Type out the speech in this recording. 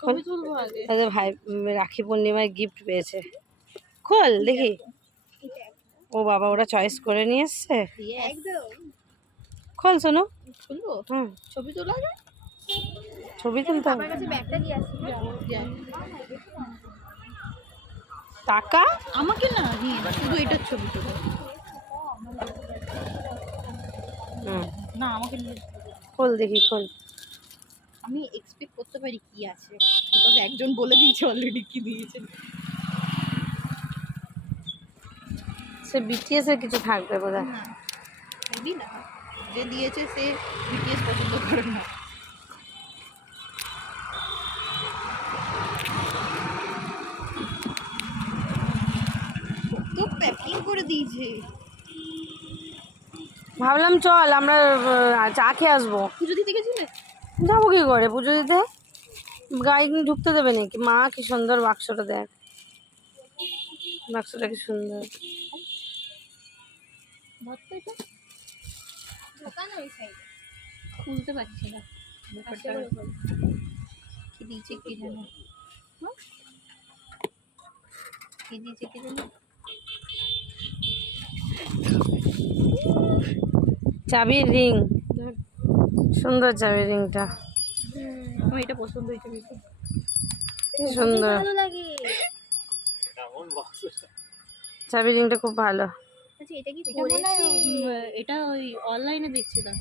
ছবি তুলবো আগে। ওদের ভাই রাখি পূর্ণিমায় গিফট পেয়েছে। খোল দেখি। ও বাবা, ওরা চয়েস করে নিয়ে এসছে। খোল শোনো, খুলবো? হুম, ছবি তোলা যায়? ছবি তুলতে হবে। টাকা আমাকে না, শুধু এটার ছবি তোলো। না আমাকে নিয়ে খোল দেখি, খোল। আমি এক্সপেক্ট করতে পারি কি আছে, বিকজ একজন বলে দিয়েছে অলরেডি কি দিয়েছে। সে বিটিএস এর কিছু থাকবে বোধহয়। না মেবি না, যে দিয়েছে সে বিটিএস পছন্দ করে না। তো প্যাকিং করে দিয়েছে। ভাবলাম চল আমরা চা খেয়ে আসবো। পুজো দিতে গেছিলে? যাবো কি করে পুজো দিতে? গায়ে ঢুকতে দেবে নাকি? মা কি সুন্দর বাক্সটা, দেখ বাক্সটা কি সুন্দর। খুলতে পারছি না ব্যাপারটা, কি দিয়েছে কি জানো, কি দিয়েছে কি জানো। চাবির রিং, সুন্দর চাবির রিংটা। আমার এটা পছন্দ হয়েছে বেশি, কি সুন্দর ভালো লাগে। চাবির রিংটা খুব ভালো। আচ্ছা এটা কি করেছে? এটা ওই অনলাইনে দেখছিলাম।